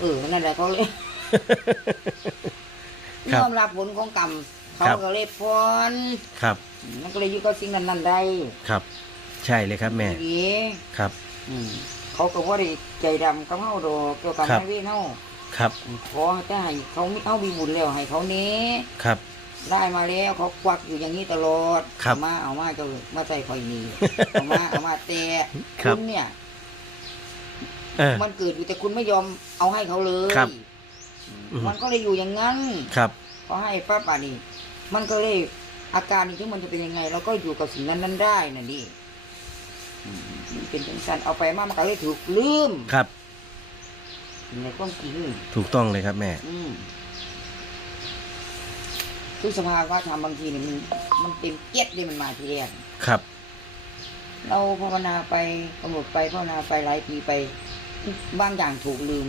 เออนั่นแหละเขาเลยครัยบอมรับผลของกรรมเขาครับ ก็เลยพรครับ มันก็เลยอยู่กับสิ่งนั้นนั่นได้ครับ ใช่เลยครับแม่ ดี ครับ อืมเขาก็ว่าได้ใจดำกับเฮาดอกเกี่ยวกับครับ นายเวรเฮาครับ ขอจะให้เขามีเอามีบุญแล้วให้เขาเนี้ครับ ได้มาแล้วเขาควักอยู่อย่างนี้ตลอดครับเอามาเอามาเจะมาใส่คอยนี่ เอามาเอามาแต่ครับคุณเนี่ย เออมันเกิดอยู่แต่คุณไม่ยอมเอาให้เขาเลยครับอืมอืม มันก็เลยอยู่อย่างนั้นครับ พอให้ป้าป่านี่มันก็เลยอาการนี้ที่มันจะเป็นยังไงเราก็อยู่กับสิ่งนั้นนั้นได้น่ะนี่อืมมันเป็นจังสันเอาไปมามันก็เลยถูกลืมครับ ในความจริง ถูกต้องเลยครับแม่ อืมทุกสภาวะธรรมบางทีเนี่ยมันมันเต็มเกียดเลยมันมาทีแรกครับ เราภาวนาไปกำหนดไปภาวนาไปหลายปีไป บางอย่างถูกลืม